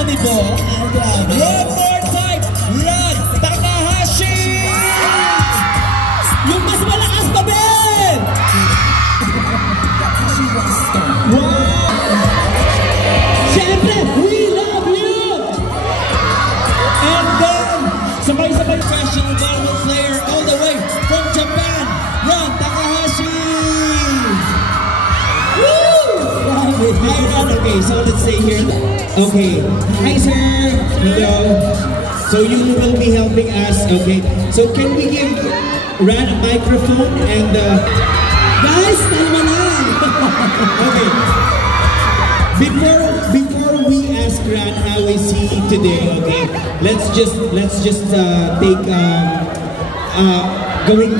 naman ito. One more time, Ran Takahashi! Yung mas malakas pa, Ben! Wow! Siyempre, we love you! And then, sabay-sabay professional volleyball player all the way from Japan, Ran Takahashi! Woo! Hi, Ran. Okay, so let's stay here. Okay. Hi, sir. Hello. So you will be helping us. Okay. So can we give Ran a microphone and guys, tama lang. Okay. Before we ask Ran how is he today, okay? Let's just take gawin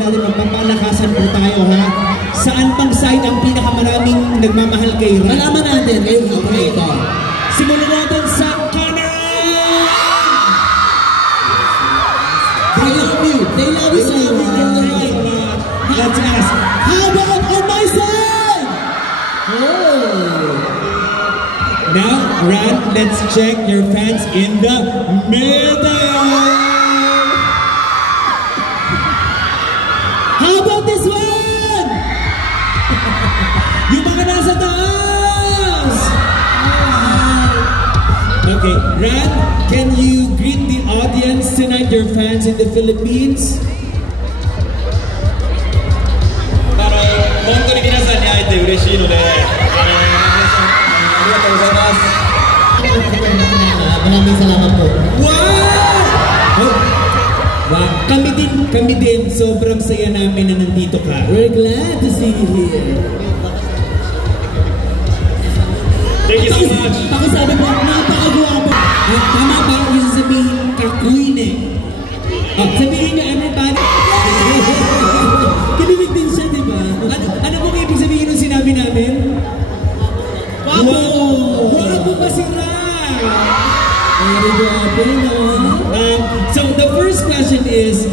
natin, magpapalakasan po tayo, ha? Saan pang side ang pinakamaraming nagmamahal kay Ran? Malaman natin. Okay. Simulan natin sa camera! They love you. They love you so much. Let's ask, how about on my side? Oh. Now, Ran, let's check your fans in the middle. How about this one? Yung mga nasa taas. Okay, Ran, can you greet the audience tonight, your fans in the Philippines? 本当に皆さんに会えて嬉しいので、皆さんありがとうございます。Maraming salamat po. Wow! Wow! Kami din, sobrang saya namin na nandito ka. We're glad to see you here. Thank you so much. Pakisabi po, napakagwapo. Tama ba yung sasabihin ka-queen eh? Sabihin niyo everybody. Kinilig din siya, di ba? Ano pong ibig sabihin nung sinabi namin? Wapo! Wapo pa si Ran! Very wapo, no? So the first question is,